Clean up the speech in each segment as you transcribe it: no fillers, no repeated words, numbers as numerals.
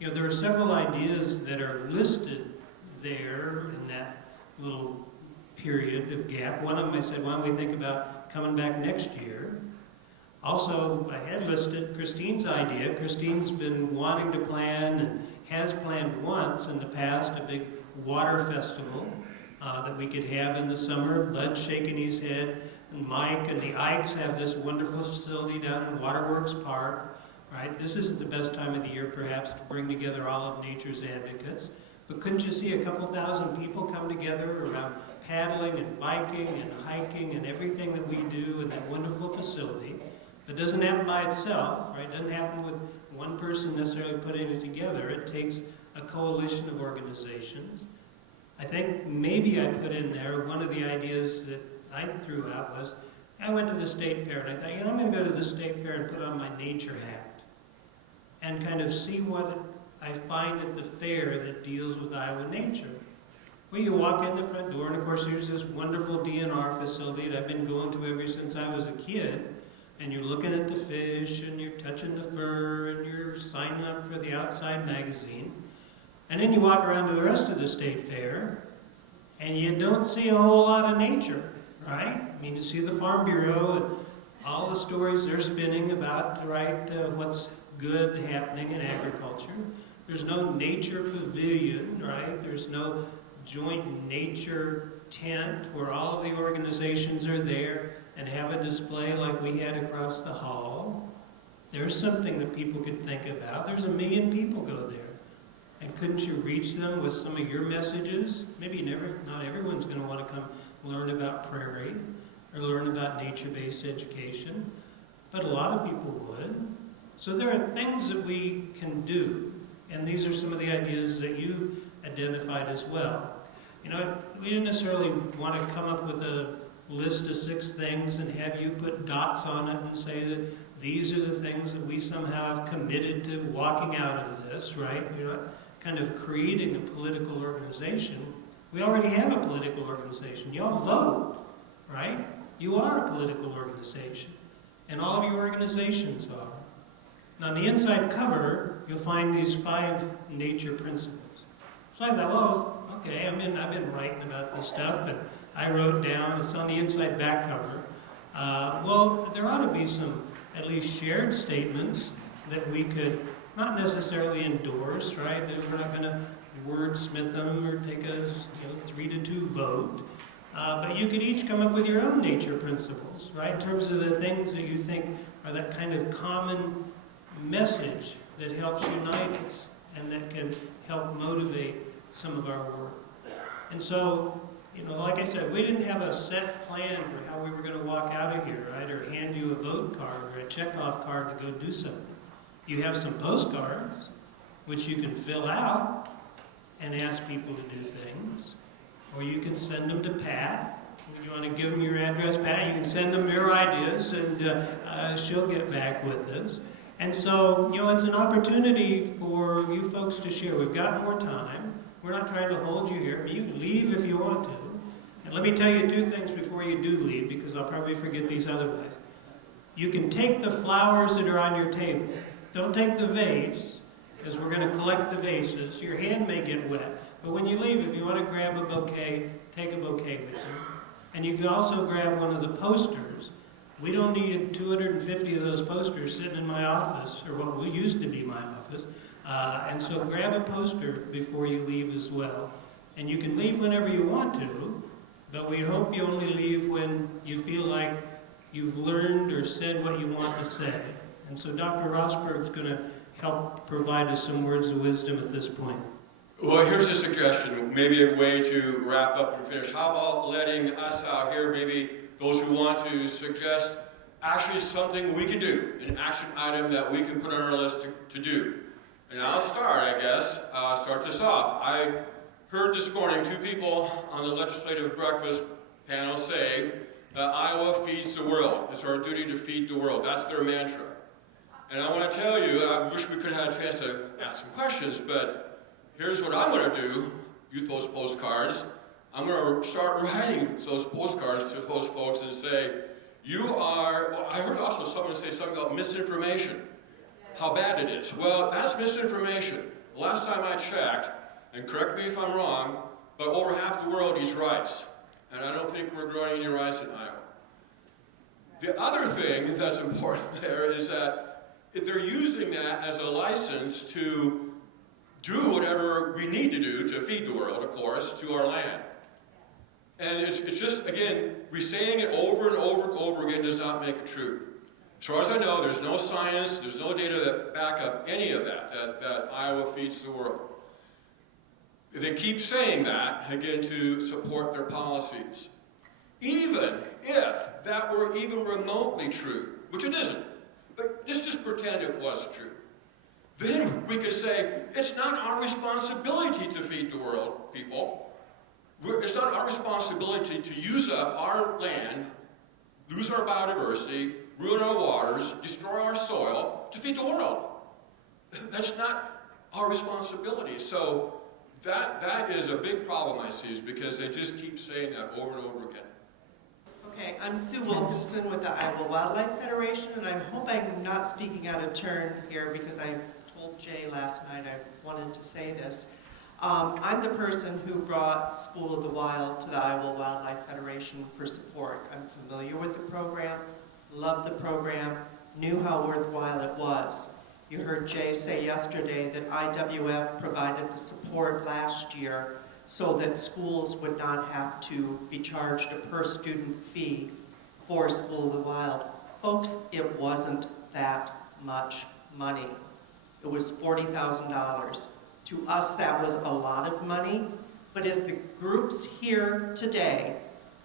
You know, there are several ideas that are listed there in that little period of gap. One of them I said, why don't we think about coming back next year? Also, I had listed Christine's idea. Christine's been wanting to plan and has planned once in the past a big water festival that we could have in the summer. Bud's shaking his head. And Mike and the Ikes have this wonderful facility down in Waterworks Park. Right? This isn't the best time of the year, perhaps, to bring together all of nature's advocates. But couldn't you see a couple thousand people come together around paddling and biking and hiking and everything that we do in that wonderful facility? It doesn't happen by itself, right? It doesn't happen with one person necessarily putting it together. It takes a coalition of organizations. I think maybe I put in there one of the ideas that I threw out was, I went to the state fair and I thought, you know, I'm going to go to the state fair and put on my nature hat and kind of see what I find at the fair that deals with Iowa nature. Well, you walk in the front door, and of course there's this wonderful DNR facility that I've been going to ever since I was a kid, and you're looking at the fish, and you're touching the fur, and you're signing up for the Outside magazine. And then you walk around to the rest of the state fair, and you don't see a whole lot of nature, right? I mean, you see the Farm Bureau, and all the stories they're spinning about, right, what's good happening in agriculture. There's no nature pavilion, right? There's no joint nature tent where all of the organizations are there and have a display like we had across the hall. There's something that people could think about. There's 1 million people go there. And couldn't you reach them with some of your messages? Maybe not everyone's going to want to come learn about prairie or learn about nature-based education, but a lot of people would. So there are things that we can do, and these are some of the ideas that you identified as well. You know, we didn't necessarily want to come up with a list of 6 things and have you put dots on it and say that these are the things that we somehow have committed to walking out of this, right? You're not kind of creating a political organization. We already have a political organization. You all vote, right? You are a political organization, and all of your organizations are. Now, on the inside cover, you'll find these 5 nature principles. So I thought, well, okay, I've been writing about this stuff, and I wrote down, it's on the inside back cover. Well, there ought to be some, at least shared statements that we could not necessarily endorse, right? That we're not going to wordsmith them or take a 3-2 vote. But you could each come up with your own nature principles, right? In terms of the things that you think are that kind of common message that helps unite us and that can help motivate some of our work. And so, you know, like I said, we didn't have a set plan for how we were going to walk out of here, right? Or hand you a vote card or a checkoff card to go do something. You have some postcards, which you can fill out and ask people to do things. Or you can send them to Pat. If you want to give them your address, Pat, you can send them your ideas, and she'll get back with us. And so, you know, it's an opportunity for you folks to share. We've got more time. We're not trying to hold you here. You can leave if you want to. And let me tell you 2 things before you do leave, because I'll probably forget these otherwise. You can take the flowers that are on your table. Don't take the vase, because we're going to collect the vases. Your hand may get wet. But when you leave, if you want to grab a bouquet, take a bouquet with you. And you can also grab one of the posters. We don't need 250 of those posters sitting in my office, or what used to be my office. And so grab a poster before you leave as well. And you can leave whenever you want to, but we hope you only leave when you feel like you've learned or said what you want to say. And so Dr. Rosberg's going to help provide us some words of wisdom at this point. Well, here's a suggestion, maybe a way to wrap up and finish. How about letting us out here, maybe those who want to suggest actually something we can do, an action item that we can put on our list to do. And I'll start, I guess, start this off. I heard this morning 2 people on the legislative breakfast panel say that Iowa feeds the world. It's our duty to feed the world. That's their mantra. And I want to tell you, I wish we could have had a chance to ask some questions, but here's what I'm going to do, use those postcards. I'm going to start writing those postcards to those folks and say, I heard also someone say something about misinformation, how bad it is. Well, that's misinformation. last time I checked, and correct me if I'm wrong, but over half the world eats rice. And I don't think we're growing any rice in Iowa. The other thing that's important there is that if they're using that as a license to do whatever we need to do to feed the world, of course, to our land. And it's just, again, saying it over and over and over again does not make it true. As far as I know, there's no science, there's no data that back up any of that Iowa feeds the world. They keep saying that, again, to support their policies. Even if that were even remotely true, which it isn't, but let's just pretend it was true, then we could say, it's not our responsibility to feed the world, people. It's not our responsibility to use up our land, lose our biodiversity, ruin our waters, destroy our soil, to feed the world. That's not our responsibility. So that is a big problem I see, is because they just keep saying that over and over again. Okay, I'm Sue Wilkinson with the Iowa Wildlife Federation, and I hope I'm not speaking out of turn here because I told Jay last night I wanted to say this. I'm the person who brought School of the Wild to the Iowa Wildlife Federation for support. I'm familiar with the program, loved the program, knew how worthwhile it was. You heard Jay say yesterday that IWF provided the support last year so that schools would not have to be charged a per student fee for School of the Wild. Folks, it wasn't that much money. It was $40,000. To us, that was a lot of money, but if the groups here today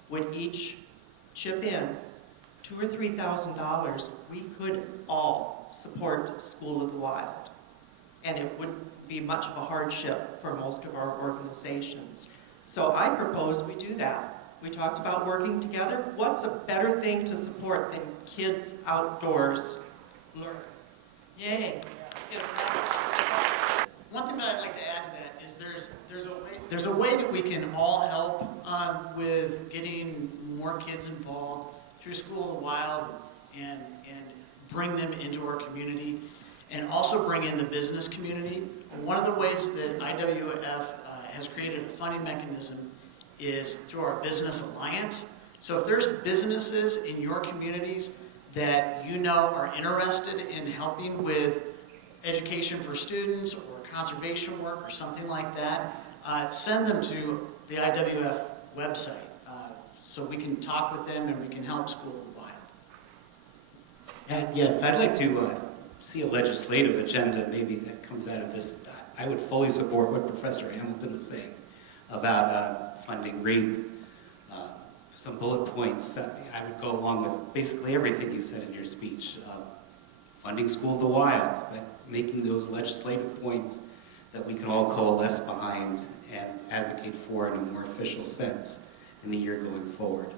would each chip in $2,000 or $3,000, we could all support School of the Wild. And it wouldn't be much of a hardship for most of our organizations. So I propose we do that. We talked about working together. What's a better thing to support than kids outdoors learning? Yay. One thing that I'd like to add to that is there's a way that we can all help with getting more kids involved through School of the Wild and bring them into our community, and also bring in the business community. And one of the ways that IWF has created a funding mechanism is through our Business Alliance. So if there's businesses in your communities that you know are interested in helping with education for students or conservation work or something like that, send them to the IWF website so we can talk with them and we can help School of the Wild. Yes, I'd like to see a legislative agenda maybe that comes out of this. I would fully support what Professor Hamilton was saying about funding REAP. Some bullet points, I would go along with basically everything you said in your speech. Funding School of the Wild, but making those legislative points that we can all coalesce behind and advocate for in a more official sense in the year going forward.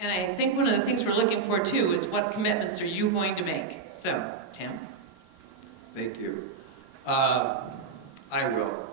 And I think one of the things we're looking for too is what commitments are you going to make? So, Tim? Thank you. I will.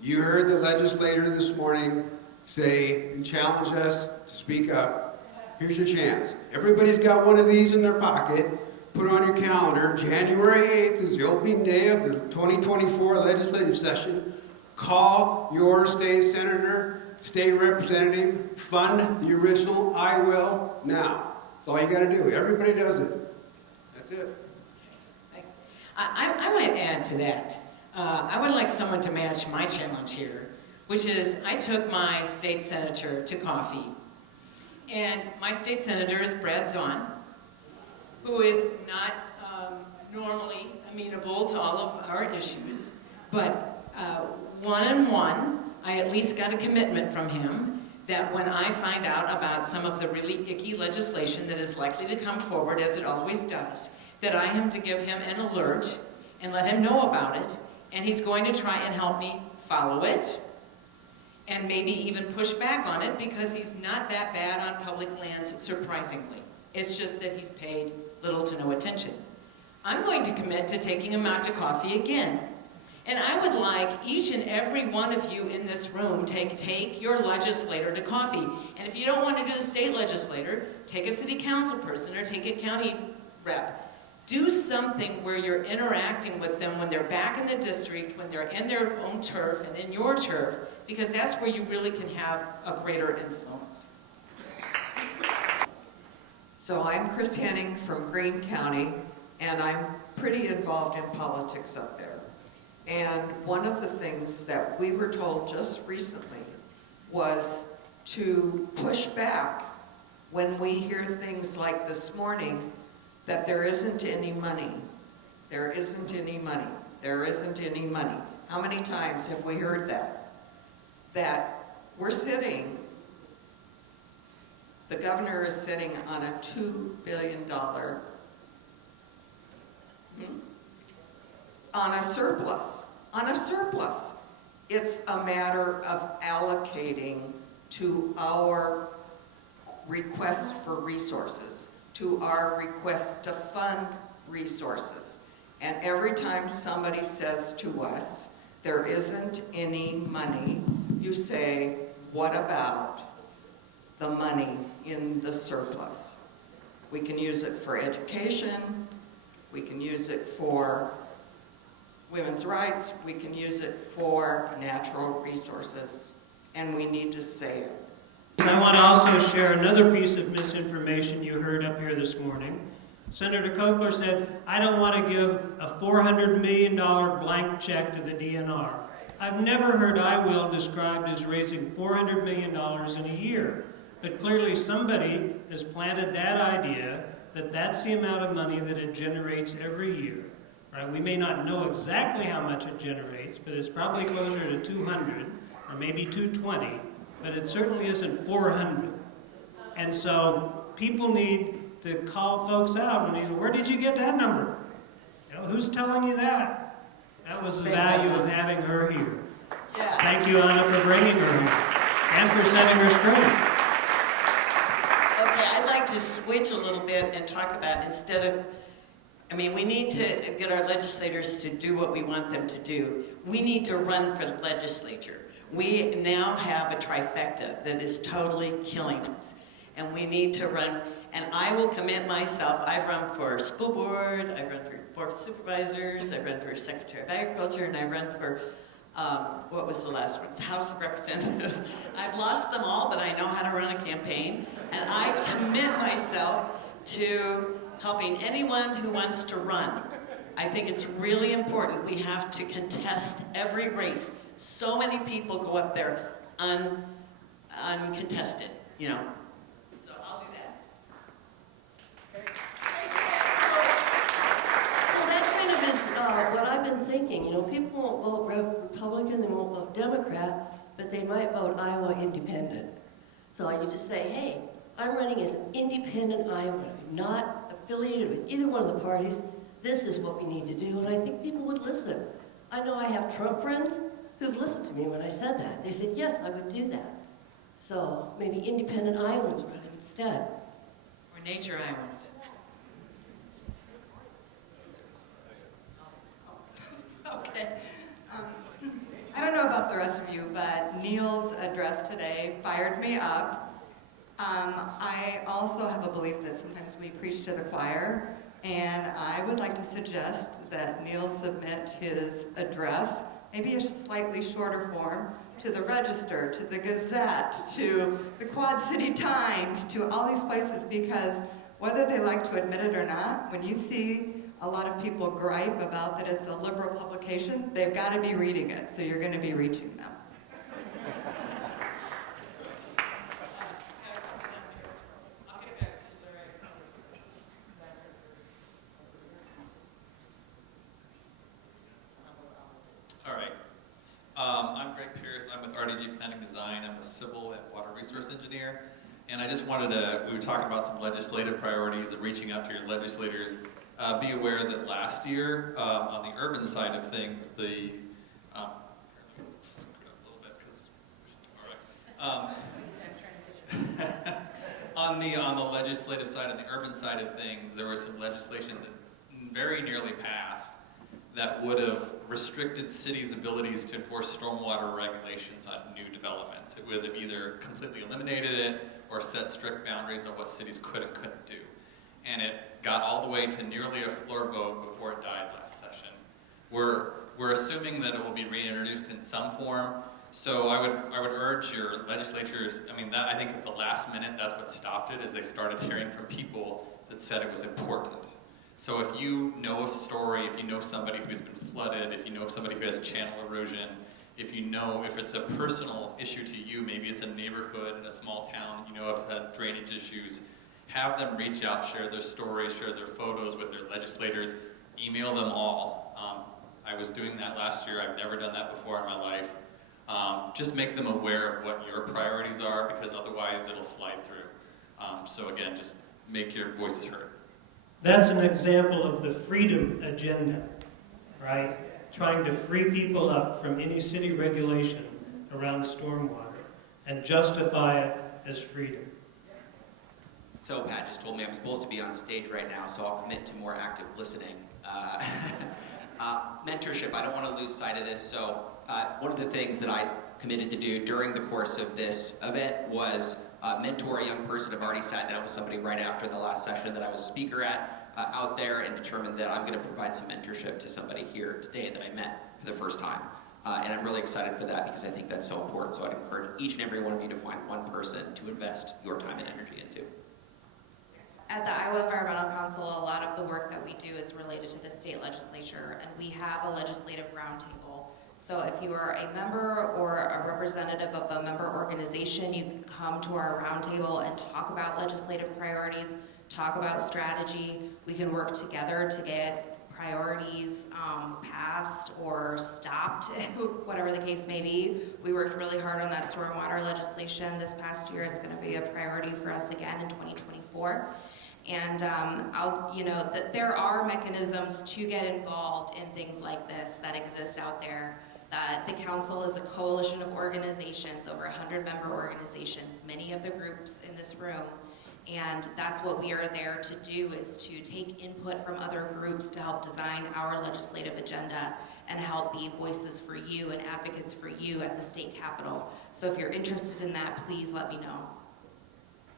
You heard the legislator this morning say and challenge us to speak up. Here's your chance. Everybody's got one of these in their pocket. Put on your calendar. January 8th is the opening day of the 2024 legislative session. Call your state senator, state representative, fund the original I Will now. That's all you got to do. Everybody does it. That's it. Thanks. I might add to that. I would like someone to match my challenge here, which is I took my state senator to coffee. And my state senator is Brad Zahn, who is not normally amenable to all of our issues, but one-on-one, I at least got a commitment from him that when I find out about some of the really icky legislation that is likely to come forward, as it always does, that I am to give him an alert and let him know about it, and he's going to try and help me follow it, and maybe even push back on it, because he's not that bad on public lands, surprisingly. It's just that he's paid little to no attention. I'm going to commit to taking him out to coffee again. And I would like each and every one of you in this room to take your legislator to coffee. And if you don't want to do the state legislator, take a city council person or take a county rep. Do something where you're interacting with them when they're back in the district, when they're in their own turf and in your turf, because that's where you really can have a greater influence. So I'm Chris Henning from Greene County, and I'm pretty involved in politics up there. And one of the things that we were told just recently was to push back when we hear things like this morning that there isn't any money. There isn't any money. There isn't any money. How many times have we heard that? That we're sitting, the governor is sitting on a $2 billion on a surplus. It's a matter of allocating to our request for resources, to our request to fund resources. And every time somebody says to us, there isn't any money, you say, what about the money in the surplus? We can use it for education, we can use it for women's rights, we can use it for natural resources, and we need to say it. I want to also share another piece of misinformation you heard up here this morning. Senator Kokler said, I don't want to give a $400 million blank check to the DNR. I've never heard I Will described as raising $400 million in a year. But clearly somebody has planted that idea that that's the amount of money that it generates every year. Right? We may not know exactly how much it generates, but it's probably closer to 200 or maybe 220, but it certainly isn't 400. And so people need to call folks out when they say, where did you get that number? You know, who's telling you that? That was the value of having her here. Yeah. Thank you, Anna, for bringing her here and for setting her straight. Okay, I'd like to switch a little bit and talk about, instead of, I mean, we need to get our legislators to do what we want them to do. We need to run for the legislature. We now have a trifecta that is totally killing us. And we need to run, and I will commit myself. I've run for school board, I've run for board of supervisors, I've run for Secretary of Agriculture, and I've run for, what was the last one? House of Representatives. I've lost them all, but I know how to run a campaign. And I commit myself to helping anyone who wants to run. I think it's really important. We have to contest every race. So many people go up there uncontested, you know. So I'll do that. So that kind of is what I've been thinking. You know, people won't vote Republican, they won't vote Democrat, but they might vote Iowa Independent. So you just say, hey, I'm running as an independent Iowan. I'm not affiliated with either one of the parties. This is what we need to do, and I think people would listen. I know I have Trump friends who've listened to me when I said that. They said, yes, I would do that. So maybe independent Iowans running instead. Or nature Iowans. Okay. I don't know about the rest of you, but Neil's address today fired me up. I also have a belief that sometimes we preach to the choir, and I would like to suggest that Neil submit his address, maybe a slightly shorter form, to the Register, to the Gazette, to the Quad City Times, to all these places, because whether they like to admit it or not, when you see a lot of people gripe about that it's a liberal publication, they've got to be reading it, so you're going to be reaching them. All right. I'm Greg Pierce. I'm with RDG Planning Design. I'm a civil and water resource engineer. And I just wanted to, we were talking about some legislative priorities and reaching out to your legislators. Be aware that last year, on the urban side of things, the, screw up a little bit because, all right. On the legislative side, on the urban side of things, there was some legislation that very nearly passed that would have restricted cities' abilities to enforce stormwater regulations on new developments. It would have either completely eliminated it or set strict boundaries on what cities could and couldn't do. and it got all the way to nearly a floor vote before it died last session. We're assuming that it will be reintroduced in some form. So I would urge your legislatures, I think at the last minute that's what stopped it, is they started hearing from people that said it was important. So if you know a story, if you know somebody who's been flooded, if you know somebody who has channel erosion, if it's a personal issue to you, maybe it's a neighborhood in a small town, have had drainage issues, have them reach out, share their stories, share their photos with their legislators, email them all. I was doing that last year. I've never done that before in my life. Just make them aware of what your priorities are, because otherwise it'll slide through. So again, just make your voices heard. That's an example of the freedom agenda, right? Trying to free people up from any city regulation around stormwater and justify it as freedom. So Pat just told me I'm supposed to be on stage right now, so I'll commit to more active listening. Mentorship, I don't want to lose sight of this. So one of the things that I committed to do during the course of this event was mentor a young person. I've already sat down with somebody right after the last session that I was a speaker at out there, and determined that I'm going to provide some mentorship to somebody here today that I met for the first time. And I'm really excited for that, because I think that's so important. So I'd encourage each and every one of you to find one person to invest your time and energy into. At the Iowa Environmental Council, a lot of the work that we do is related to the state legislature, and we have a legislative roundtable. So if you are a member or a representative of a member organization, you can come to our roundtable and talk about legislative priorities, talk about strategy. We can work together to get priorities passed or stopped, whatever the case may be. We worked really hard on that stormwater legislation this past year. It's going to be a priority for us again in 2024. And there are mechanisms to get involved in things like this that exist out there. The council is a coalition of organizations, over 100 member organizations, many of the groups in this room. And that's what we are there to do, is to take input from other groups to help design our legislative agenda and help be voices for you and advocates for you at the state capitol. So if you're interested in that, please let me know.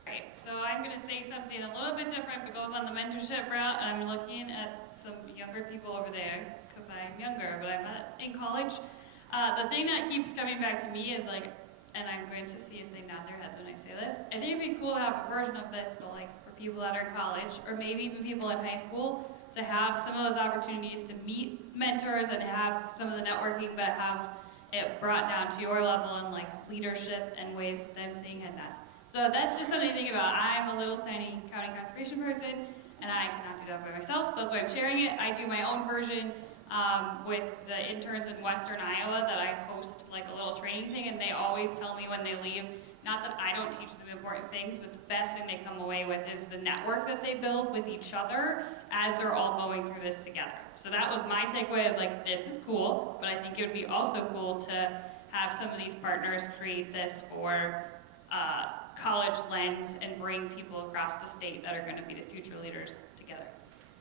Right, so I'm going to say something a little bit different, but goes on the mentorship route. And I'm looking at some younger people over there, because I'm younger, but I'm not in college. The thing that keeps coming back to me is and I'm going to see if they nod their heads when I say this, I think it'd be cool to have a version of this, but for people that are in college, or maybe even people in high school, to have some of those opportunities to meet mentors and have some of the networking, but have it brought down to your level and leadership and ways them seeing it. So that's just something to think about. I'm a little tiny county conservation person, and I cannot do that by myself, so that's why I'm sharing it. I do my own version with the interns in Western Iowa that I host a little training thing, and they always tell me when they leave, not that I don't teach them important things, but the best thing they come away with is the network that they build with each other as they're all going through this together. So that was my takeaway, is this is cool, but I think it would be also cool to have some of these partners create this for college lens and bring people across the state that are going to be the future leaders together.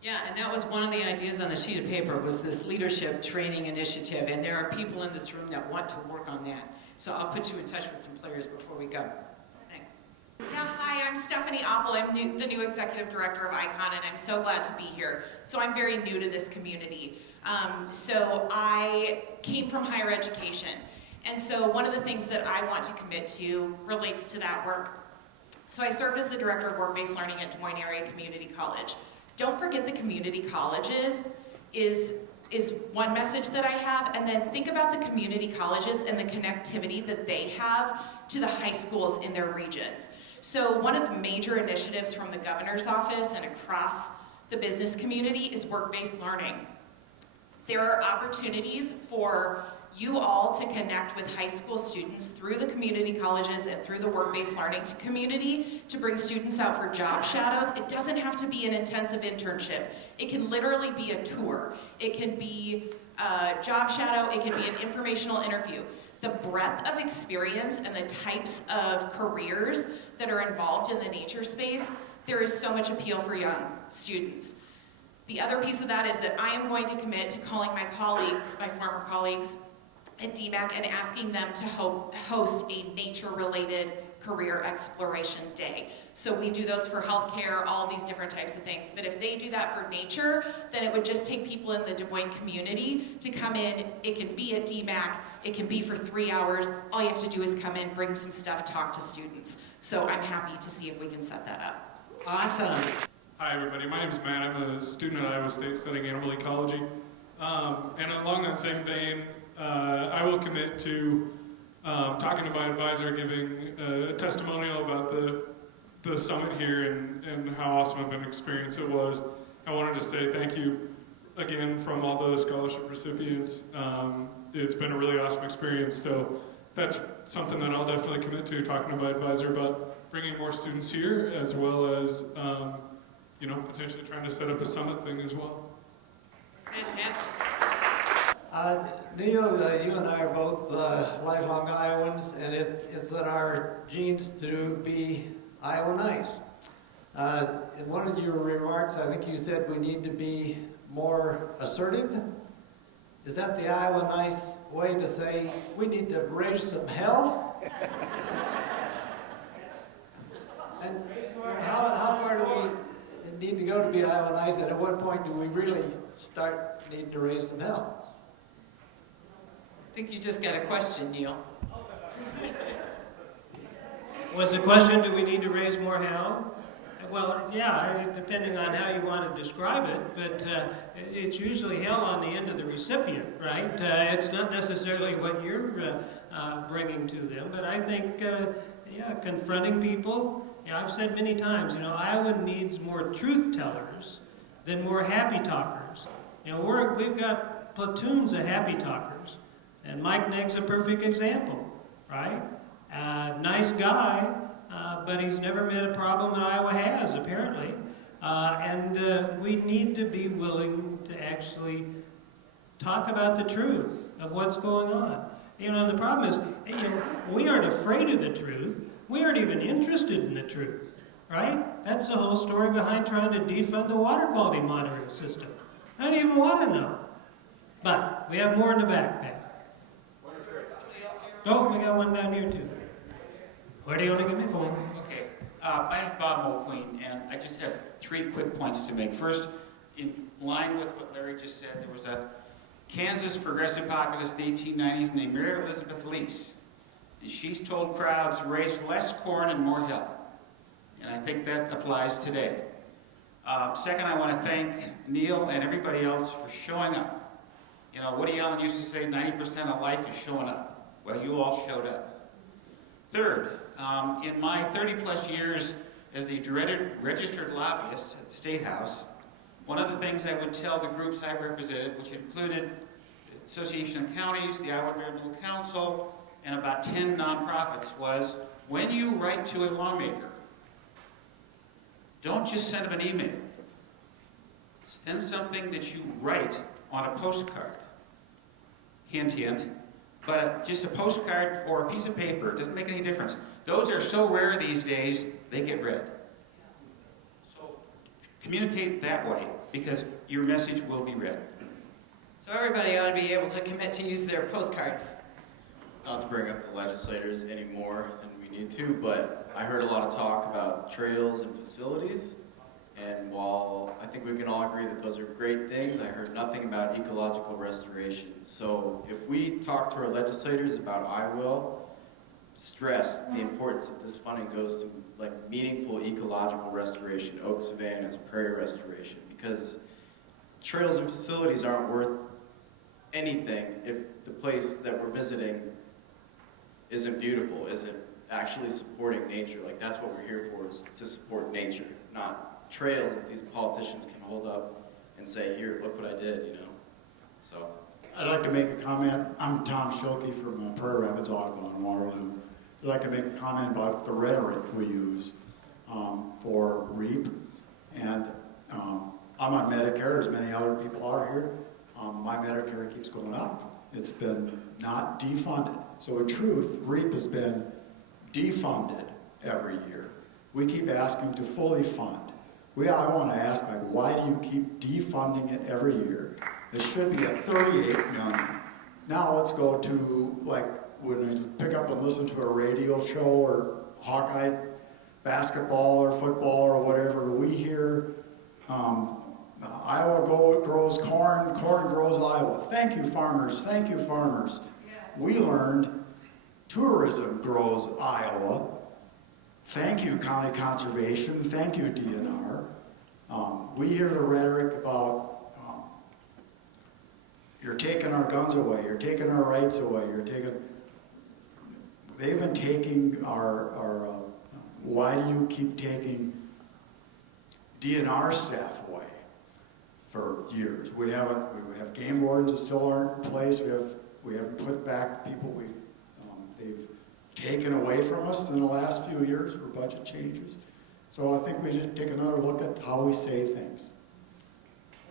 Yeah, and that was one of the ideas on the sheet of paper, was this leadership training initiative, and there are people in this room that want to work on that. So I'll put you in touch with some players before we go. Thanks. Yeah, hi, I'm Stephanie Oppel. I'm the new executive director of ICON, and I'm so glad to be here. So I'm very new to this community. So I came from higher education. And so one of the things that I want to commit to relates to that work. So I served as the director of work-based learning at Des Moines Area Community College. Don't forget the community colleges is one message that I have, and then think about the community colleges and the connectivity that they have to the high schools in their regions. So one of the major initiatives from the governor's office and across the business community is work-based learning. There are opportunities for you all to connect with high school students through the community colleges and through the work-based learning community to bring students out for job shadows. It doesn't have to be an intensive internship. It can literally be a tour. It can be a job shadow. It can be an informational interview. The breadth of experience and the types of careers that are involved in the nature space, there is so much appeal for young students. The other piece of that is that I am going to commit to calling my colleagues, my former colleagues, at DMACC, and asking them to host a nature-related career exploration day. So we do those for healthcare, all these different types of things. But if they do that for nature, then it would just take people in the Des Moines community to come in. It can be at DMAC, it can be for 3 hours. All you have to do is come in, bring some stuff, talk to students. So I'm happy to see if we can set that up. Awesome. Hi everybody, my name is Matt. I'm a student at Iowa State studying animal ecology. And along that same vein, I will commit to talking to my advisor, giving a testimonial about the summit here and how awesome of an experience it was. I wanted to say thank you again from all the scholarship recipients. It's been a really awesome experience, so that's something that I'll definitely commit to, talking to my advisor about bringing more students here, as well as potentially trying to set up a summit thing as well. Fantastic. Neil, you and I are both lifelong Iowans, and it's in our genes to be Iowa nice. In one of your remarks, I think you said we need to be more assertive. Is that the Iowa nice way to say we need to raise some hell? And how far do we need to go to be Iowa nice, and at what point do we really start needing to raise some hell? I think you just got a question, Neil. Was the question, do we need to raise more hell? Well, yeah, depending on how you want to describe it, but it's usually hell on the end of the recipient, right? It's not necessarily what you're bringing to them, but I think, confronting people. I've said many times, Iowa needs more truth tellers than more happy talkers. We've got platoons of happy talkers, and Mike Negg's a perfect example, right? Nice guy, but he's never met a problem that Iowa has, apparently. And we need to be willing to actually talk about the truth of what's going on. The problem is, we aren't afraid of the truth. We aren't even interested in the truth, right? That's the whole story behind trying to defund the water quality monitoring system. I don't even want to know. But we have more in the backpack. Oh, we got one down here too. Where do you want to give me phone? Okay, my name is Bob Mulqueen, and I just have 3 quick points to make. First, in line with what Larry just said, there was a Kansas progressive populist in the 1890s named Mary Elizabeth Lease. And she's told crowds, raise less corn and more help. And I think that applies today. Second, I want to thank Neil and everybody else for showing up. Woody Allen used to say 90% of life is showing up. Well, you all showed up. Third, in my 30-plus years as the dreaded registered lobbyist at the State House, one of the things I would tell the groups I represented, which included the Association of Counties, the Iowa Environmental Council, and about 10 nonprofits, was when you write to a lawmaker, don't just send them an email. Send something that you write on a postcard. Hint, hint. But just a postcard or a piece of paper, it doesn't make any difference. Those are so rare these days, they get read. So communicate that way, because your message will be read. So everybody ought to be able to commit to use their postcards. Not to bring up the legislators any more than we need to, but I heard a lot of talk about trails and facilities. And while I think we can all agree that those are great things, I heard nothing about ecological restoration. So if we talk to our legislators about I will stress the importance that this funding goes to meaningful ecological restoration, oak savannas, prairie restoration, because trails and facilities aren't worth anything if the place that we're visiting isn't beautiful, isn't actually supporting nature. That's what we're here for, is to support nature, not trails that these politicians can hold up and say, here, look what I did, So. I'd like to make a comment. I'm Tom Schilke from Prairie Rapids, Audubon, Waterloo. I'd like to make a comment about the rhetoric we use for REAP. And I'm on Medicare, as many other people are here. My Medicare keeps going up. It's been not defunded. So in truth, REAP has been defunded every year. We keep asking to fully fund. I want to ask, why do you keep defunding it every year? It should be at $38 million. Now let's go to, when we pick up and listen to a radio show or Hawkeye basketball or football or whatever, we hear Iowa grows corn, corn grows Iowa. Thank you, farmers. Thank you, farmers. We learned tourism grows Iowa. Thank you, County Conservation. Thank you, DNR. We hear the rhetoric about you're taking our guns away, you're taking our rights away, they've been taking our why do you keep taking DNR staff away for years? We have game wardens that still aren't in place. We haven't put back people they've taken away from us in the last few years for budget changes. So I think we should take another look at how we say things.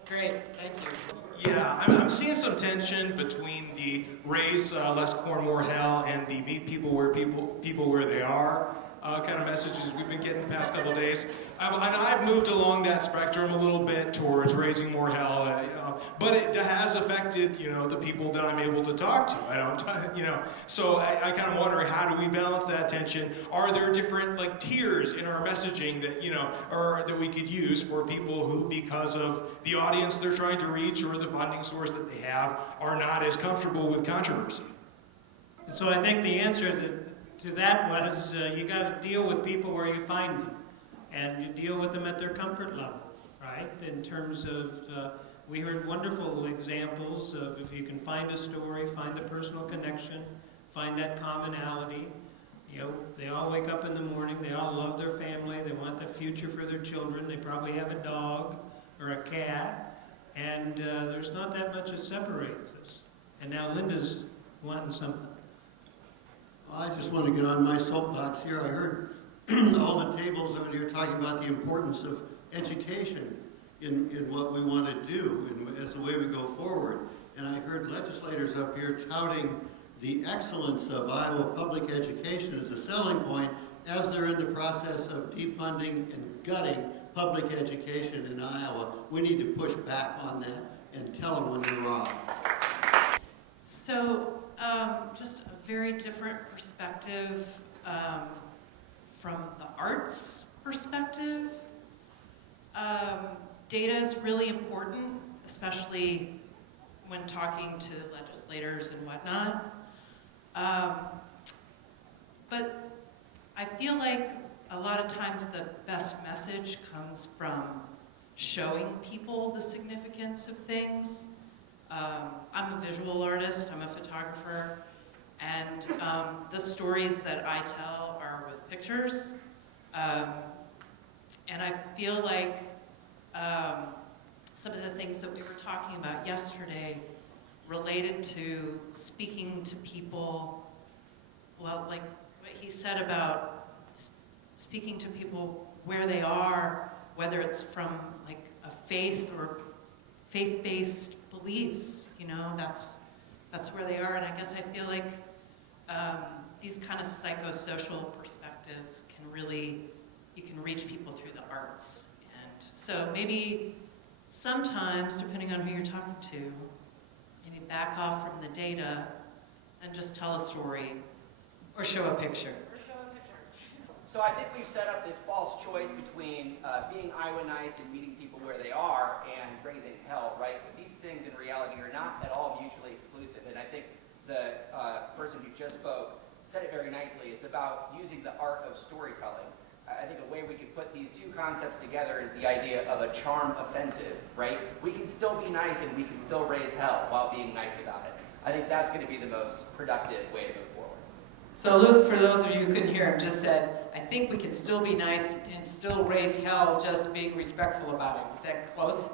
Great, thank you. Yeah, I'm seeing some tension between the raise less corn, more hell, and the meet people where they are kind of messages we've been getting the past couple of days. I've moved along that spectrum a little bit towards raising more hell, but it has affected, the people that I'm able to talk to. I don't, so I kind of wonder, how do we balance that tension? Are there different tiers in our messaging that, or that we could use for people who, because of the audience they're trying to reach or the funding source that they have, are not as comfortable with controversy? And so I think the answer to that was you got to deal with people where you find them, and you deal with them at their comfort level, right? In terms of, we heard wonderful examples of if you can find a story, find the personal connection, find that commonality. They all wake up in the morning, they all love their family, they want the future for their children, they probably have a dog or a cat, and there's not that much that separates us. And now Linda's wanting something. I just want to get on my soapbox here. I heard all the tables out here talking about the importance of education in what we want to do as the way we go forward. And I heard legislators up here touting the excellence of Iowa public education as a selling point as they're in the process of defunding and gutting public education in Iowa. We need to push back on that and tell them when they're wrong. So, just a very different perspective from the arts perspective. Data is really important, especially when talking to legislators and whatnot. But I feel like a lot of times the best message comes from showing people the significance of things. I'm a visual artist, I'm a photographer, and the stories that I tell are with pictures. And I feel like some of the things that we were talking about yesterday related to speaking to people, well, like what he said about speaking to people where they are, whether it's from like a faith or faith-based beliefs, that's where they are. And I guess I feel like these kind of psychosocial perspectives you can reach people through the arts. And so maybe sometimes, depending on who you're talking to, maybe back off from the data and just tell a story. Or show a picture. So I think we've set up this false choice between being Iowa nice and meeting people where they are and raising hell, right? But these things in reality are not at all mutually exclusive. And I think the person who just spoke said it very nicely. It's about using the art of storytelling. I think a way we could put these two concepts together is the idea of a charm offensive, right? We can still be nice and we can still raise hell while being nice about it. I think that's going to be the most productive way to move forward. So Luke, for those of you who couldn't hear him, just said, I think we can still be nice and still raise hell, just being respectful about it. Is that close?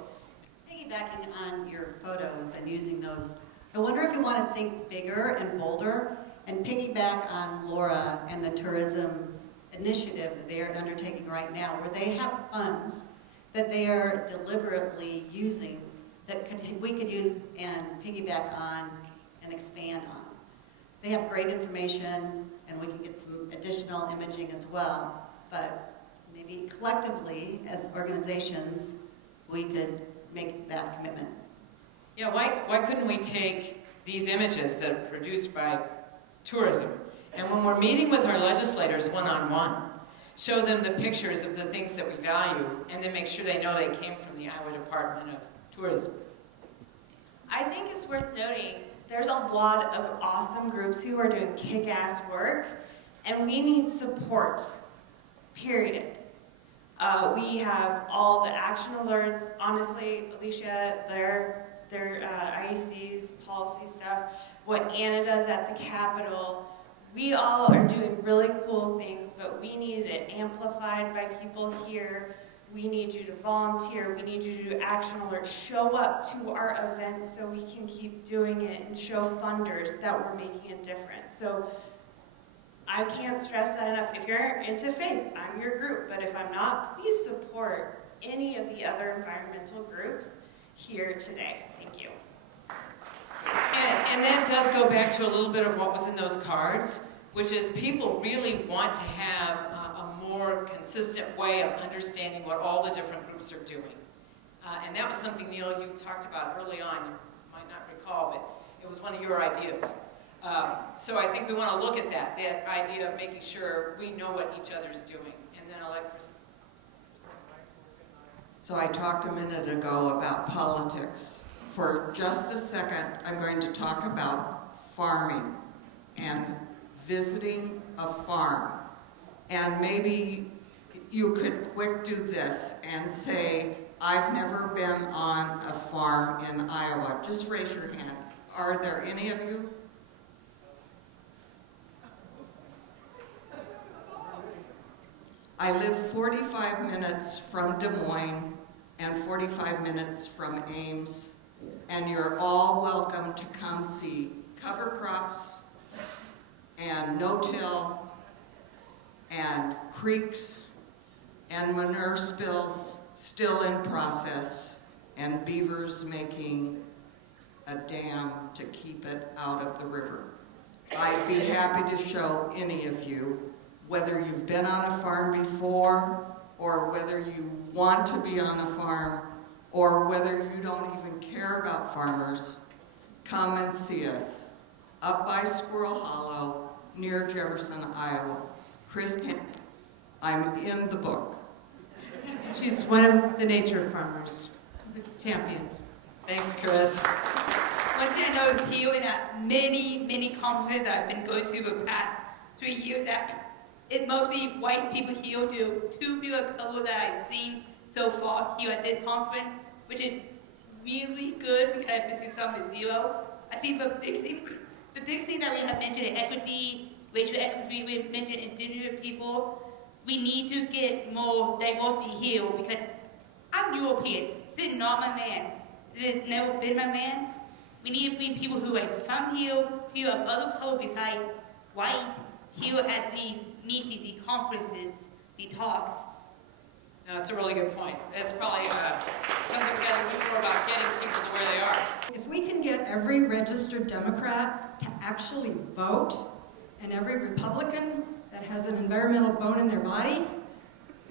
Piggybacking on your photos and using those, I wonder if you want to think bigger and bolder and piggyback on Laura and the tourism initiative that they are undertaking right now, where they have funds that they are deliberately using that we could use and piggyback on and expand on. They have great information, and we can get some additional imaging as well. But maybe collectively, as organizations, we could make that commitment. Yeah, why couldn't we take these images that are produced by tourism And when we're meeting with our legislators one-on-one, show them the pictures of the things that we value, and then make sure they know they came from the Iowa Department of Tourism. I think it's worth noting there's a lot of awesome groups who are doing kick-ass work, and we need support, period. We have all the action alerts. Honestly, Alicia, their IEC's policy stuff, what Anna does at the Capitol, we all are doing really cool things, but we need it amplified by people here. We need you to volunteer. We need you to do action alerts. Show up to our events so we can keep doing it and show funders that we're making a difference. So I can't stress that enough. If you're into faith, I'm your group. But if I'm not, please support any of the other environmental groups here today. Thank you. And that does go back to a little bit of what was in those cards, which is people really want to have a more consistent way of understanding what all the different groups are doing. And that was something, Neil, you talked about early on. You might not recall, but it was one of your ideas. So I think we want to look at that idea of making sure we know what each other's doing. And then I'll let Chris. So I talked a minute ago about politics. For just a second, I'm going to talk about farming and visiting a farm. And maybe you could quick do this and say, I've never been on a farm in Iowa. Just raise your hand. Are there any of you? I live 45 minutes from Des Moines and 45 minutes from Ames, and you're all welcome to come see cover crops and no-till and creeks and manure spills still in process and beavers making a dam to keep it out of the river. I'd be happy to show any of you, whether you've been on a farm before or whether you want to be on a farm or whether you don't even care about farmers, come and see us up by Squirrel Hollow near Jefferson, Iowa. Chris, I'm in the book. She's one of the nature farmers, champions. Thanks, Chris. One thing I know with you and many conferences that I've been going to the past 3 years, that it's mostly white people here. Do 2 people of color that I've seen so far here at this conference, which is really good because I've been through some with 0. I think the big thing that we have mentioned is equity, racial equity. We have mentioned indigenous people. We need to get more diversity here because I'm European. This is not my land. This has never been my land. We need to bring people who are from here, people of other color besides white, here at these meetings, these conferences, these talks. No, that's a really good point. It's probably something we've got to do more about getting people to where they are. If we can get every registered Democrat to actually vote, and every Republican that has an environmental bone in their body,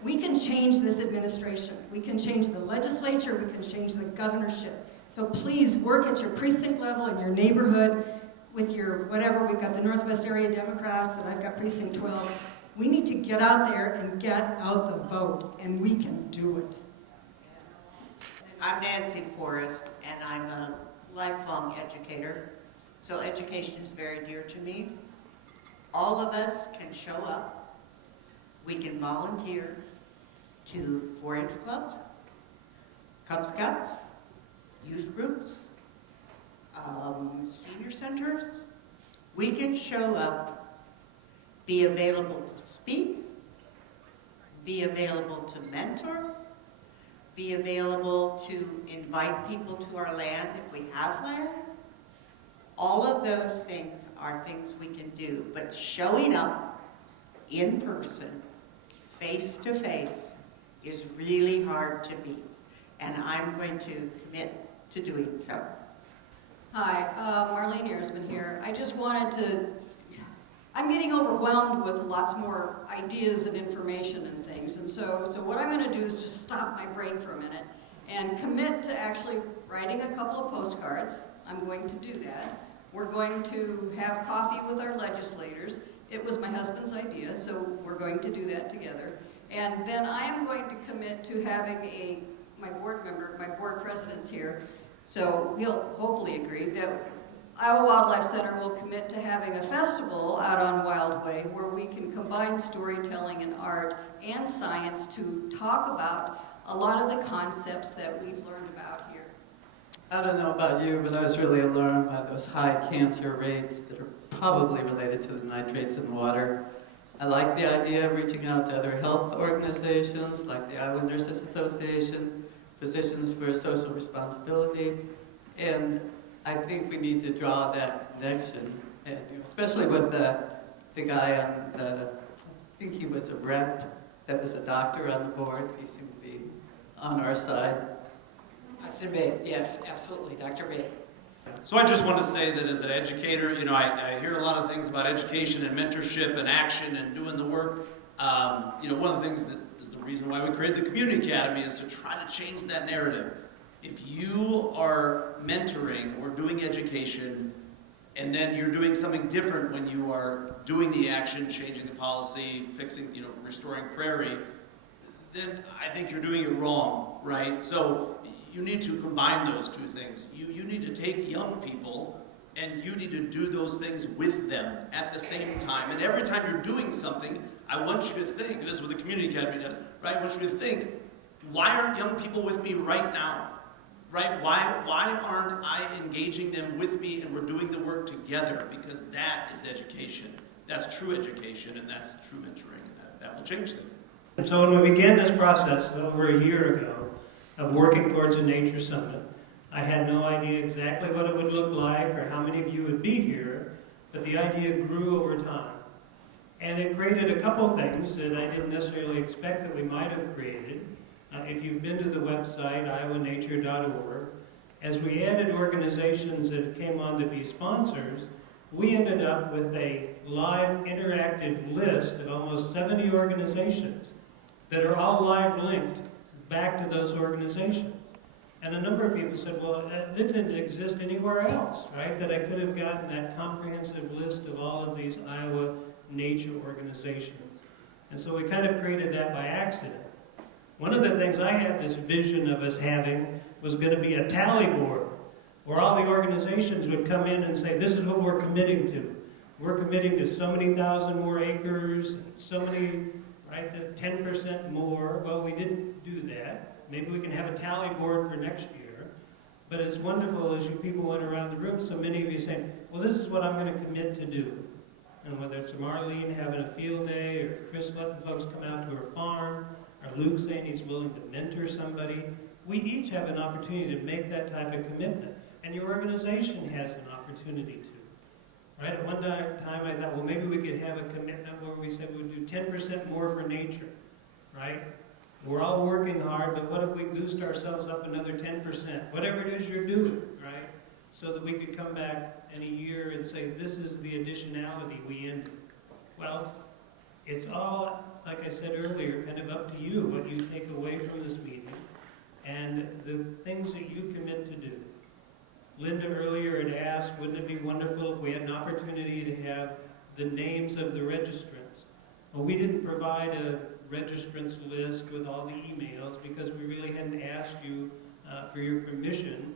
we can change this administration. We can change the legislature. We can change the governorship. So please work at your precinct level in your neighborhood with your whatever. We've got the Northwest Area Democrats, and I've got Precinct 12. We need to get out there and get out the vote, and we can do it. I'm Nancy Forrest, and I'm a lifelong educator, so education is very dear to me. All of us can show up. We can volunteer to 4-H clubs, Cub Scouts, youth groups, senior centers. We can show up, be available to speak, be available to mentor, be available to invite people to our land if we have land. All of those things are things we can do, but showing up in person, face to face, is really hard to beat, and I'm going to commit to doing so. Hi, Marlene Earsman here. I just wanted to, I'm getting overwhelmed with lots more ideas and information and things, and so what I'm going to do is just stop my brain for a minute and commit to actually writing a couple of postcards. I'm going to do that. We're going to have coffee with our legislators, It was my husband's idea, so we're going to do that together. And then I am going to commit to having my board member, my board president's here, so he'll hopefully agree that Iowa Wildlife Center will commit to having a festival out on Wildway where we can combine storytelling and art and science to talk about a lot of the concepts that we've learned about here. I don't know about you, but I was really alarmed by those high cancer rates that are probably related to the nitrates in water. I like the idea of reaching out to other health organizations like the Iowa Nurses Association, Physicians for Social Responsibility, and I think we need to draw that connection, and especially with the guy on the, I think he was a rep, that was a doctor on the board. He seemed to be on our side. Dr. Bates, yes, absolutely, Dr. Bates. So I just want to say that as an educator, you know, I hear a lot of things about education and mentorship and action and doing the work. You know, one of the things that is the reason why we created the Community Academy is to try to change that narrative. If you are mentoring or doing education, and then you're doing something different when you are doing the action, changing the policy, fixing, you know, restoring prairie, then I think you're doing it wrong, right? So you need to combine those two things. You need to take young people and you need to do those things with them at the same time. And every time you're doing something, I want you to think, this is what the Community Academy does, right? I want you to think, why aren't young people with me right now? Right? Why aren't I engaging them with me and we're doing the work together? Because that is education. That's true education and that's true mentoring. And that will change things. And so when we began this process over a year ago of working towards a nature summit, I had no idea exactly what it would look like or how many of you would be here, but the idea grew over time. And it created a couple things that I didn't necessarily expect that we might have created. If you've been to the website, iowanature.org, as we added organizations that came on to be sponsors, we ended up with a live interactive list of almost 70 organizations that are all live linked back to those organizations. And a number of people said, well, that didn't exist anywhere else, right? That I could have gotten that comprehensive list of all of these Iowa nature organizations. And so we kind of created that by accident. One of the things I had this vision of us having was going to be a tally board where all the organizations would come in and say, this is what we're committing to. We're committing to so many thousand more acres, so many, right, 10% more. Well, we didn't do that. Maybe we can have a tally board for next year. But it's wonderful as you people went around the room, so many of you saying, well, this is what I'm going to commit to do. And whether it's Marlene having a field day, or Chris letting folks come out to her farm, or Luke saying he's willing to mentor somebody, we each have an opportunity to make that type of commitment. And your organization has an opportunity to. Right? At one time I thought, well, maybe we could have a commitment where we said we'd do 10% more for nature. Right? We're all working hard, but what if we boost ourselves up another 10%? Whatever it is you're doing, right? So that we could come back in a year and say, this is the additionality we ended. Well, it's all, like I said earlier, kind of up to you what you take away from this meeting and the things that you commit to do. Linda earlier had asked, wouldn't it be wonderful if we had an opportunity to have the names of the registrants? Well, we didn't provide a registrants list with all the emails because we really hadn't asked you for your permission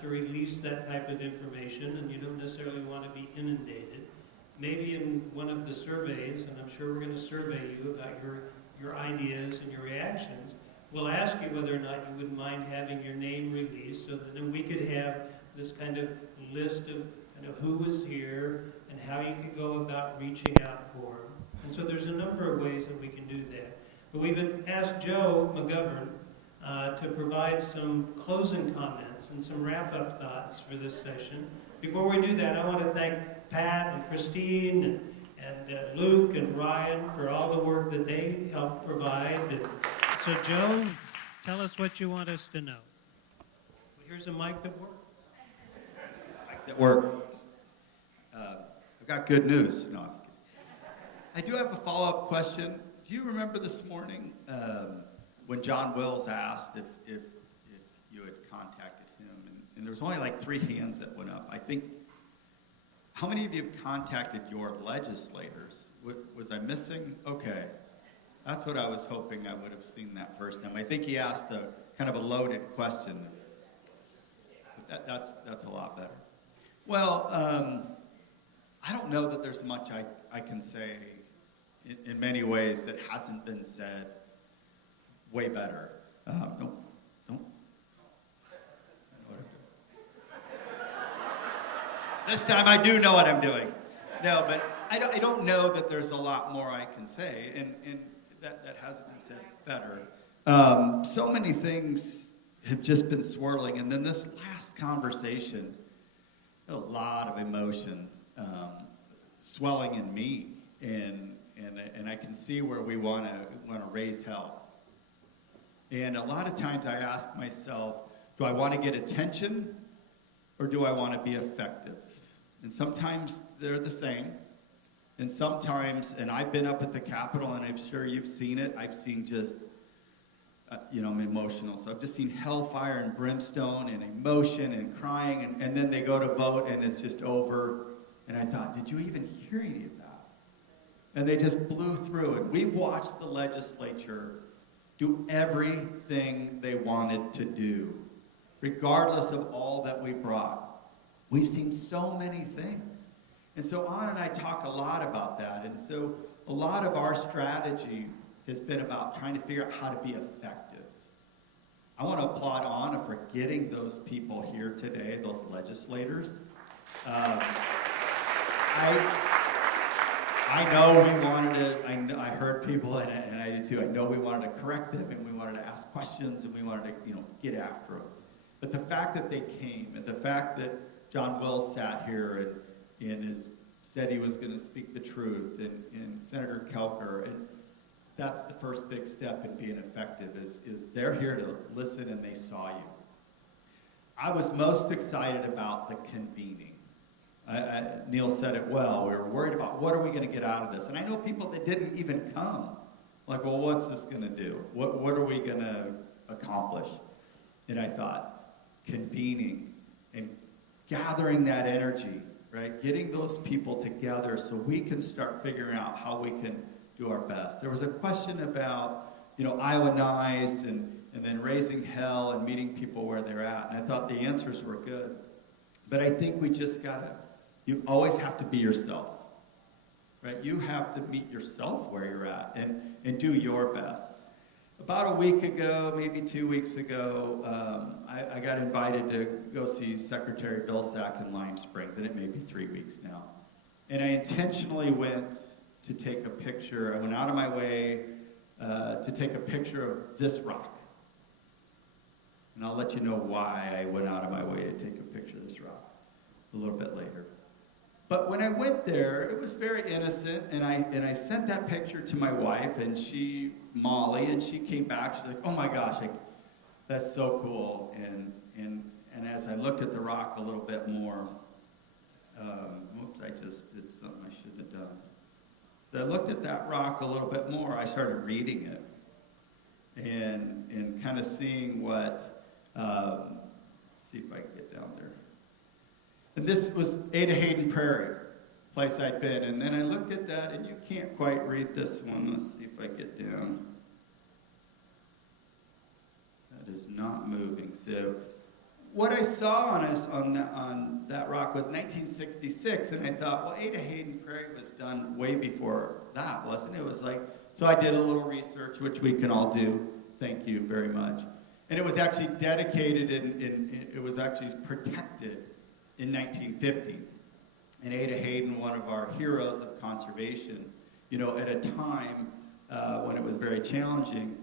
to release that type of information, and you don't necessarily want to be inundated. Maybe in one of the surveys, and I'm sure we're going to survey you about your ideas and your reactions, we'll ask you whether or not you wouldn't mind having your name released so that then we could have this kind of list of kind of who was here and how you could go about reaching out for them. And so there's a number of ways that we can do that. But we've asked Joe McGovern to provide some closing comments and some wrap-up thoughts for this session. Before we do that, I want to thank Pat and Christine and Luke and Ryan for all the work that they helped provide. And so Joe, tell us what you want us to know. Here's a mic that works. That works. I've got good news. No, I'm just kidding. I do have a follow-up question. Do you remember this morning when John Wills asked if you had contacted him? And there was only like 3 hands that went up. I think How many of you have contacted your legislators? Was I missing? Okay. That's what I was hoping I would have seen that first time. I think he asked a kind of a loaded question. That's a lot better. Well, I don't know that there's much I can say in many ways that hasn't been said way better. Don't. This time I do know what I'm doing. No, but I don't know that there's a lot more I can say, and that hasn't been said better. So many things have just been swirling, and then this last conversation, a lot of emotion swelling in me, and I can see where we want to raise hell. And a lot of times I ask myself, do I want to get attention, or do I want to be effective? And sometimes they're the same. And sometimes, and I've been up at the Capitol, and I'm sure you've seen it, I've seen just, I'm emotional. So I've just seen hellfire and brimstone and emotion and crying, and then they go to vote, and it's just over. And I thought, did you even hear any of that? And they just blew through it. We've watched the legislature do everything they wanted to do, regardless of all that we brought. We've seen so many things. And so Anna and I talk a lot about that. And so a lot of our strategy has been about trying to figure out how to be effective. I want to applaud Anna for getting those people here today, those legislators. I know we wanted to, I heard people, and I did too, I know we wanted to correct them, and we wanted to ask questions, and we wanted to, get after them. But the fact that they came, and the fact that John Wells sat here and said he was going to speak the truth, and Senator Kelker, and that's the first big step in being effective, is they're here to listen and they saw you. I was most excited about the convening. Neil said it well. We were worried about what are we going to get out of this. And I know people that didn't even come. Like, well, what's this going to do? What are we going to accomplish? And I thought, convening and gathering that energy, right? Getting those people together so we can start figuring out how we can do our best. There was a question about, Iowa Nice and then raising hell and meeting people where they're at. And I thought the answers were good. But I think we just you always have to be yourself, right? You have to meet yourself where you're at and do your best. About a week ago, maybe 2 weeks ago, I got invited to go see Secretary Vilsack in Lime Springs, and it may be 3 weeks now. And I intentionally went to take a picture. I went out of my way to take a picture of this rock. And I'll let you know why I went out of my way to take a picture of this rock a little bit later. But when I went there, it was very innocent, and I sent that picture to my wife, and Molly, and she came back. She's like, "Oh my gosh, that's so cool." And as I looked at the rock a little bit more, I just did something I shouldn't have done. As I looked at that rock a little bit more, I started reading it and kind of seeing what. See if I can get down there. And this was Ada Hayden Prairie, place I'd been. And then I looked at that, and you can't quite read this one. Let's see if I get down. That is not moving. So what I saw on that rock was 1966, and I thought, well, Ada Hayden Prairie was done way before that, wasn't it? It was like, so I did a little research, which we can all do. Thank you very much. And it was actually dedicated it was actually protected in 1950. And Ada Hayden, one of our heroes of conservation, at a time when it was very challenging,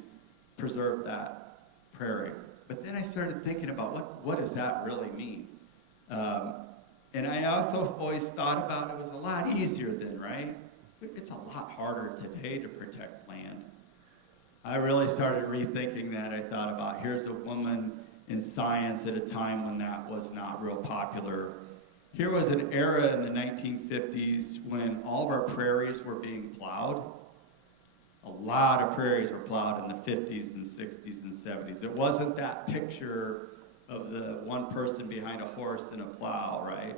preserved that prairie. But then I started thinking about what does that really mean? And I also always thought about it was a lot easier then, right? It's a lot harder today to protect land. I really started rethinking that. I thought about, here's a woman in science at a time when that was not real popular. Here was an era in the 1950s when all of our prairies were being plowed. A lot of prairies were plowed in the 50s and 60s and 70s. It wasn't that picture of the one person behind a horse and a plow, right?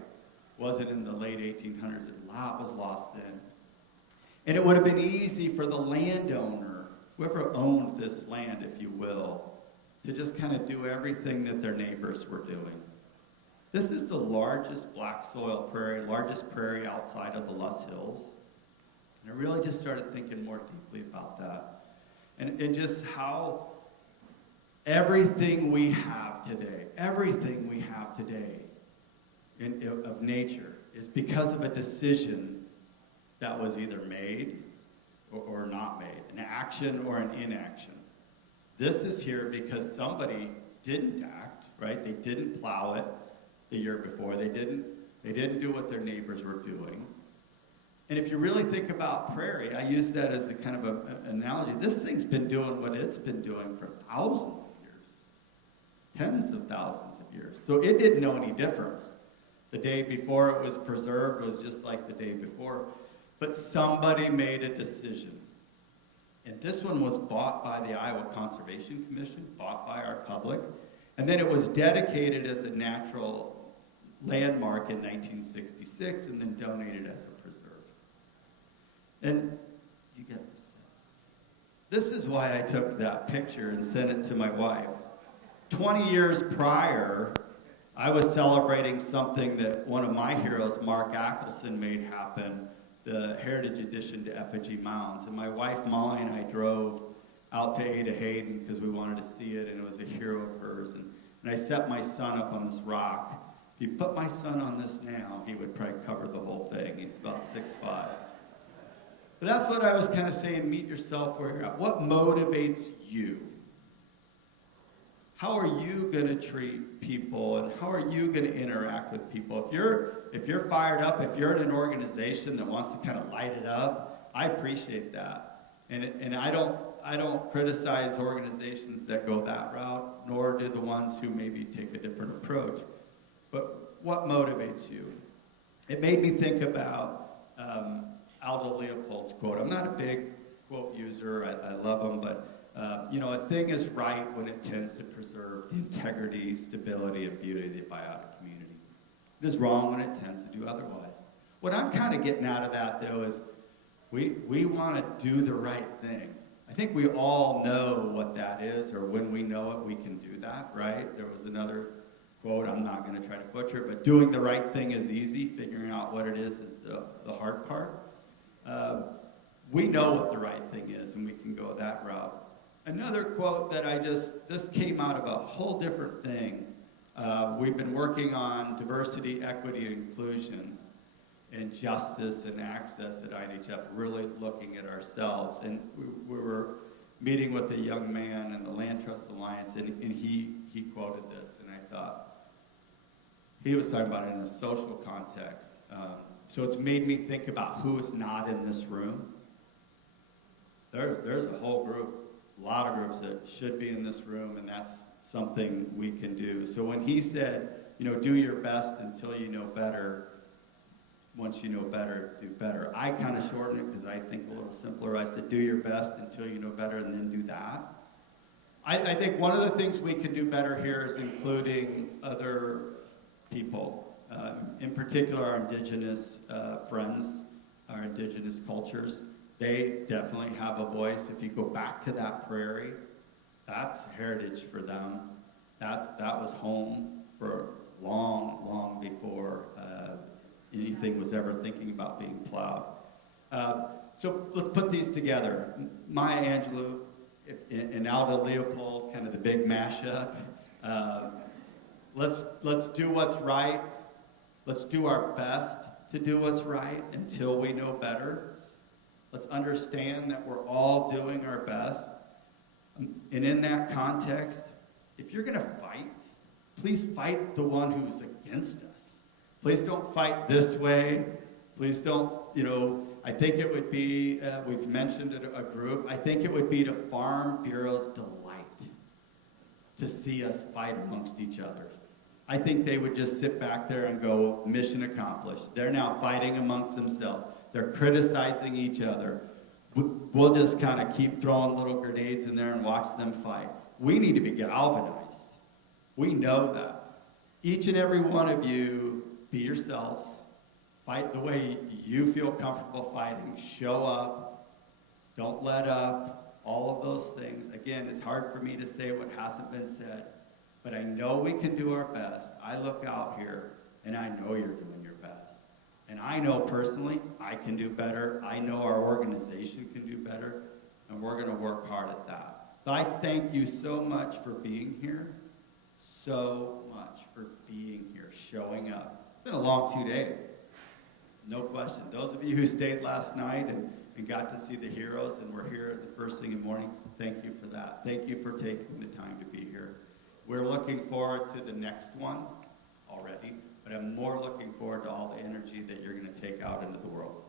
wasn't in the late 1800s. A lot was lost then. And it would have been easy for the landowner, whoever owned this land, if you will, to just kind of do everything that their neighbors were doing. This is the largest black soil prairie, largest prairie outside of the Luss Hills. And I really just started thinking more deeply about that. And just how everything we have today of nature is because of a decision that was either made or not made, an action or an inaction. This is here because somebody didn't act, right? They didn't plow it the year before. They didn't do what their neighbors were doing. And if you really think about prairie, I use that as a kind of an analogy. This thing's been doing what it's been doing for thousands of years, tens of thousands of years. So it didn't know any difference. The day before it was preserved was just like the day before. But somebody made a decision. And this one was bought by the Iowa Conservation Commission, bought by our public. And then it was dedicated as a natural landmark in 1966 and then donated as a preserve. And you get this. This is why I took that picture and sent it to my wife. 20 years prior, I was celebrating something that one of my heroes, Mark Ackelson, made happen, the Heritage Edition to Effigy Mounds. And my wife, Molly, and I drove out to Ada Hayden because we wanted to see it, and it was a hero of hers. And I set my son up on this rock. If you put my son on this now, he would probably cover the whole thing. He's about 6'5". But that's what I was kind of saying, meet yourself where you're at. What motivates you? How are you going to treat people, and how are you going to interact with people? If you're fired up, if you're in an organization that wants to kind of light it up, I appreciate that. And I don't criticize organizations that go that route, nor do the ones who maybe take a different approach. But what motivates you? It made me think about Aldo Leopold's quote. I'm not a big quote user. I love them, but a thing is right when it tends to preserve the integrity, stability, and beauty of the biotic community. It is wrong when it tends to do otherwise. What I'm kind of getting out of that, though, is we want to do the right thing. I think we all know what that is, or when we know it, we can do that, right? There was another quote, I'm not going to try to butcher it, but doing the right thing is easy. Figuring out what it is the hard part. We know what the right thing is, and we can go that route. Another quote that this came out of a whole different thing. We've been working on diversity, equity, and inclusion, and justice and access at INHF, really looking at ourselves. And we were meeting with a young man in the Land Trust Alliance, and he quoted this, and I thought, he was talking about it in a social context. So it's made me think about who is not in this room. There's a whole group, a lot of groups that should be in this room, and that's something we can do. So when he said, do your best until you know better, once you know better, do better. I kind of shortened it because I think a little simpler. I said, do your best until you know better, and then do that. I think one of the things we can do better here is including other people, in particular our indigenous friends, our indigenous cultures. They definitely have a voice. If you go back to that prairie, that's heritage for them. That was home for long, long before anything was ever thinking about being plowed. So let's put these together. Maya Angelou and Aldo Leopold, kind of the big mashup. Let's do what's right. Let's do our best to do what's right until we know better. Let's understand that we're all doing our best. And in that context, if you're going to fight, please fight the one who's against us. Please don't fight this way. Please don't, I think it would be, we've mentioned it, a group, I think it would be to Farm Bureau's delight to see us fight amongst each other. I think they would just sit back there and go, mission accomplished. They're now fighting amongst themselves. They're criticizing each other. We'll just kind of keep throwing little grenades in there and watch them fight. We need to be galvanized. We know that. Each and every one of you, be yourselves. Fight the way you feel comfortable fighting. Show up. Don't let up. All of those things. Again, it's hard for me to say what hasn't been said, but I know we can do our best. I look out here, and I know you're doing your best. And I know personally I can do better. I know our organization can do better, and we're going to work hard at that. So I thank you so much for being here. So much for being here, showing up. It's been a long 2 days. No question. Those of you who stayed last night and got to see the heroes and were here the first thing in the morning, thank you for that. Thank you for taking the time to be here. We're looking forward to the next one already, but I'm more looking forward to all the energy that you're going to take out into the world.